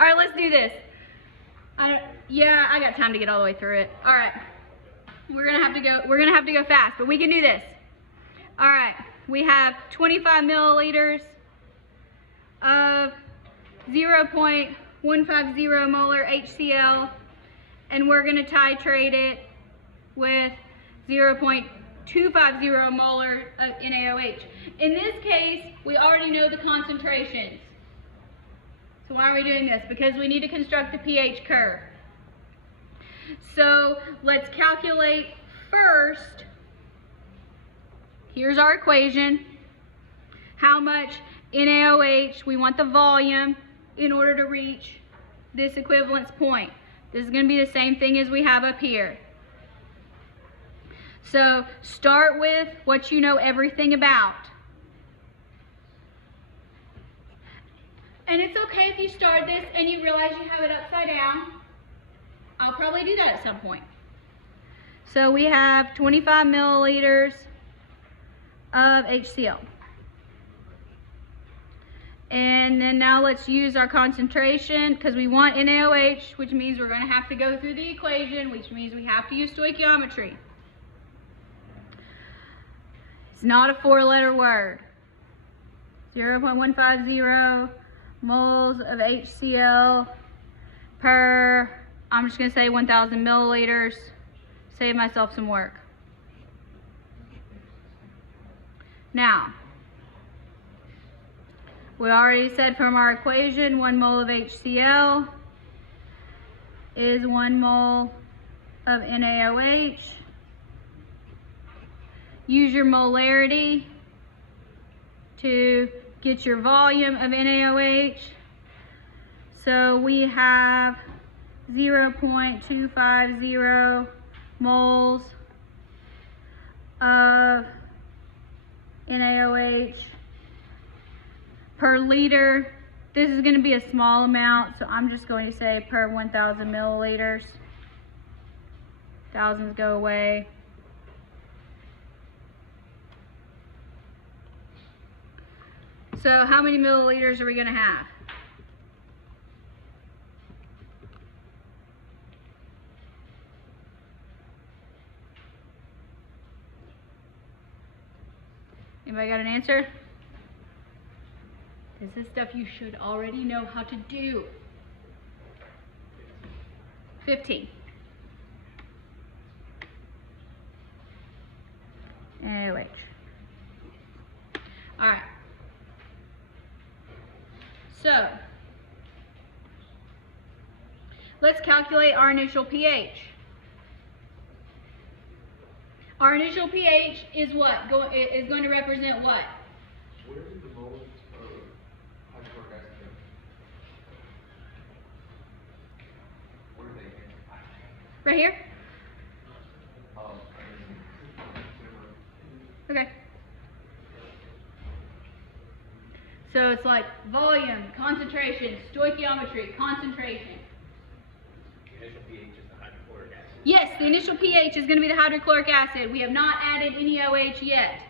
All right, let's do this. Yeah, I got time to get all the way through it. All right, we're gonna have to go fast, but we can do this. All right, we have 25 milliliters of 0.150 molar HCl, and we're gonna titrate it with 0.250 molar of NaOH. In this case, we already know the concentrations. So why are we doing this? Because we need to construct the pH curve. So let's calculate first. Here's our equation. How much NaOH, we want the volume in order to reach this equivalence point. This is going to be the same thing as we have up here. So start with what you know everything about. And it's okay if you start this and you realize you have it upside down. I'll probably do that at some point. So we have 25 milliliters of HCl. And then now let's use our concentration, because we want NaOH, which means we're going to have to go through the equation, which means we have to use stoichiometry. It's not a four-letter word. 0.150 moles of HCl per, I'm just going to say 1,000 milliliters. Save myself some work. Now, we already said from our equation 1 mole of HCl is 1 mole of NaOH. Use your molarity to get your volume of NaOH. So we have 0.250 moles of NaOH per liter. This is going to be a small amount, so I'm just going to say per 1,000 milliliters. Thousands go away. So how many milliliters are we going to have? Anybody got an answer? This is stuff you should already know how to do. 15. NaOH. All right. So, let's calculate our initial pH. Our initial pH is what? Is going to represent what? Where is the moles of hydrochloric acid? Where are they? Right here? Oh, Okay. So it's like volume, concentration, stoichiometry, concentration. the initial pH is the hydrochloric acid. Yes, the initial pH is going to be the hydrochloric acid. We have not added any OH yet.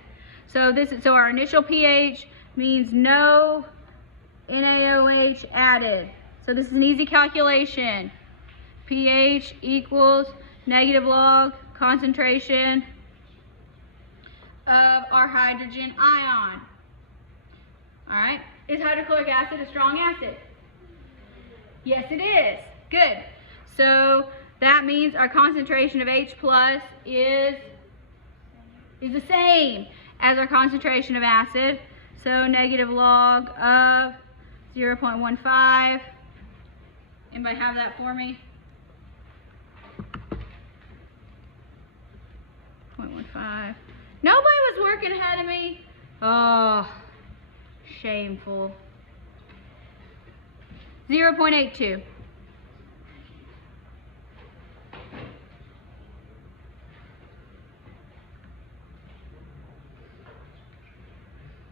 So our initial pH means no NaOH added. So this is an easy calculation. pH equals negative log concentration of our hydrogen ion. All right, is hydrochloric acid a strong acid? Yes, it is. Good. So that means our concentration of H plus is the same as our concentration of acid. So negative log of 0.15. Anybody have that for me? 0.15. Nobody was working ahead of me. Oh, shameful. 0.82.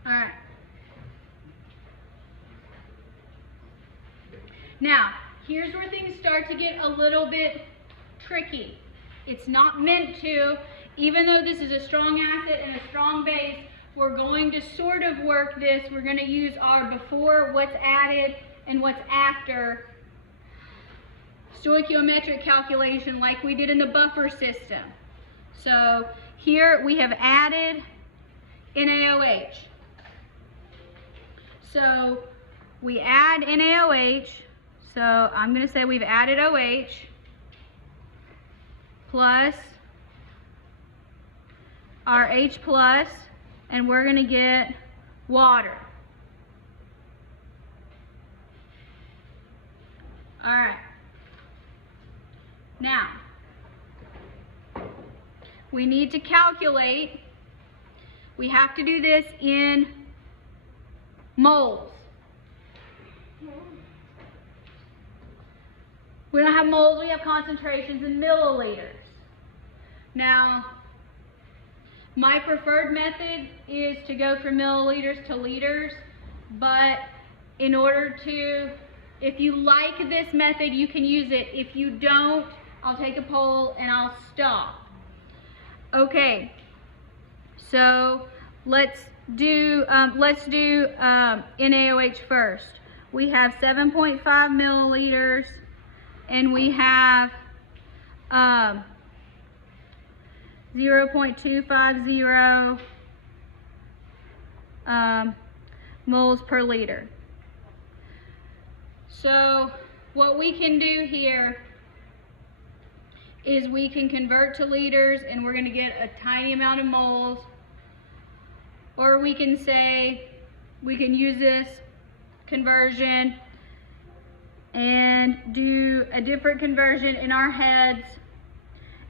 All right. Now, here's where things start to get a little bit tricky. It's not meant to, even though this is a strong acid and a strong base, we're going to sort of work this. We're going to use our before, what's added, and what's after stoichiometric calculation like we did in the buffer system. So here we have added NaOH. So we add NaOH, so I'm going to say we've added OH plus our H plus, and we're going to get water. All right. Now, we need to calculate. We have to do this in moles. We don't have moles, we have concentrations in milliliters. Now, my preferred method is to go from milliliters to liters, but in order to, if you like this method, you can use it. If you don't, I'll take a poll and I'll stop. Okay, so let's do NaOH first. We have 7.5 milliliters, and we have 0.250 moles per liter. So what we can do here is we can convert to liters, and we're going to get a tiny amount of moles. Or we can say, we can use this conversion and do a different conversion in our heads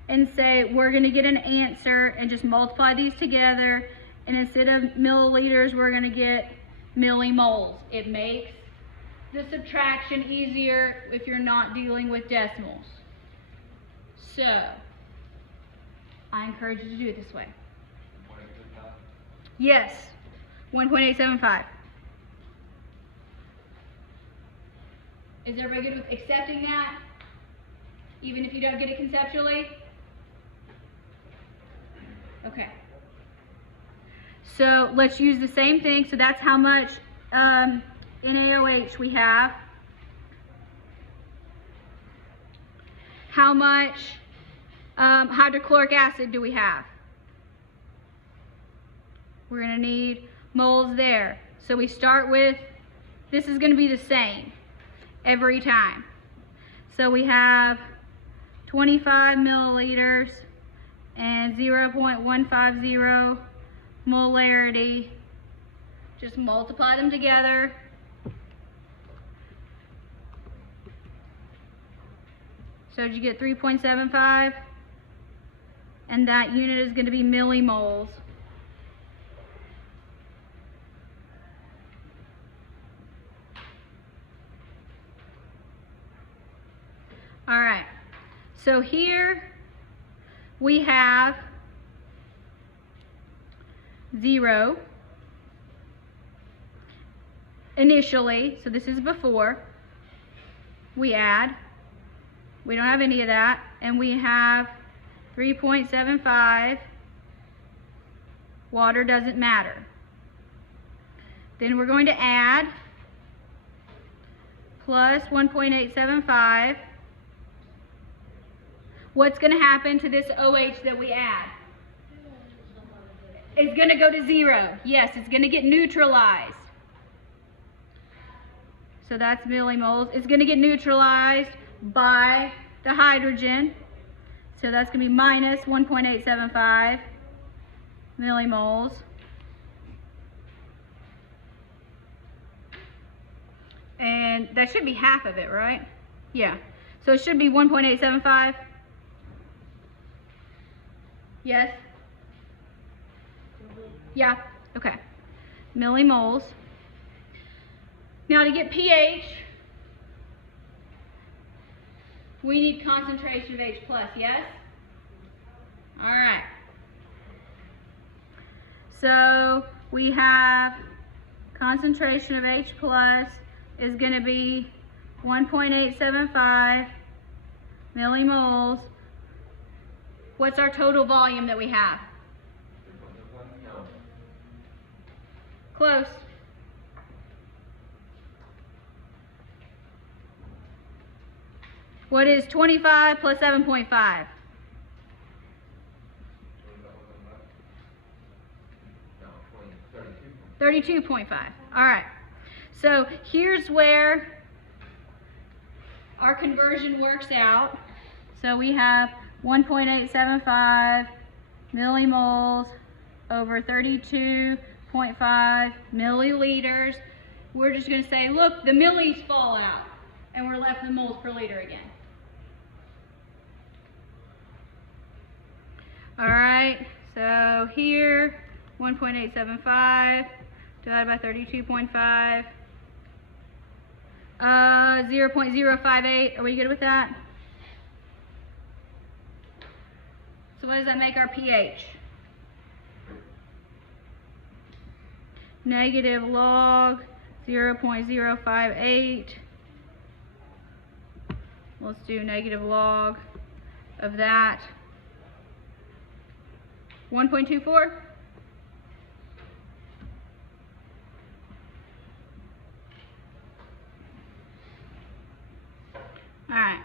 and say we're going to get an answer and just multiply these together, and instead of milliliters we're going to get millimoles. It makes the subtraction easier if you're not dealing with decimals. So I encourage you to do it this way. Yes, 1.875. Is everybody good with accepting that? Even if you don't get it conceptually? Okay. So let's use the same thing. So that's how much NaOH we have. How much hydrochloric acid do we have? We're going to need moles there. So we start with, this is going to be the same every time. So we have 25 milliliters and 0.150 molarity. Just multiply them together. So did you get 3.75? And that unit is going to be millimoles. All right, so here we have 0 initially, so this is before we add. We don't have any of that, and we have 3.75. Water doesn't matter. Then we're going to add plus 1.875. What's going to happen to this OH that we add? It's going to go to 0. Yes, it's going to get neutralized. So that's millimoles. It's going to get neutralized by the hydrogen. So that's going to be minus 1.875 millimoles. And that should be half of it, right? Yeah. So it should be 1.875. Yes? Yeah? Okay. Millimoles. Now to get pH, we need concentration of H+, yes? All right. So we have concentration of H+ is going to be 1.875 millimoles. What's our total volume that we have? Close. What is 25 plus 7.5? 32.5. All right. So here's where our conversion works out. So we have 1.875 millimoles over 32.5 milliliters. We're just going to say, look, the millis fall out, and we're left with moles per liter again. All right, so here, 1.875 divided by 32.5, 0.058. Are we good with that? So what does that make our pH? Negative log 0.058. Let's do negative log of that. 1.24. All right.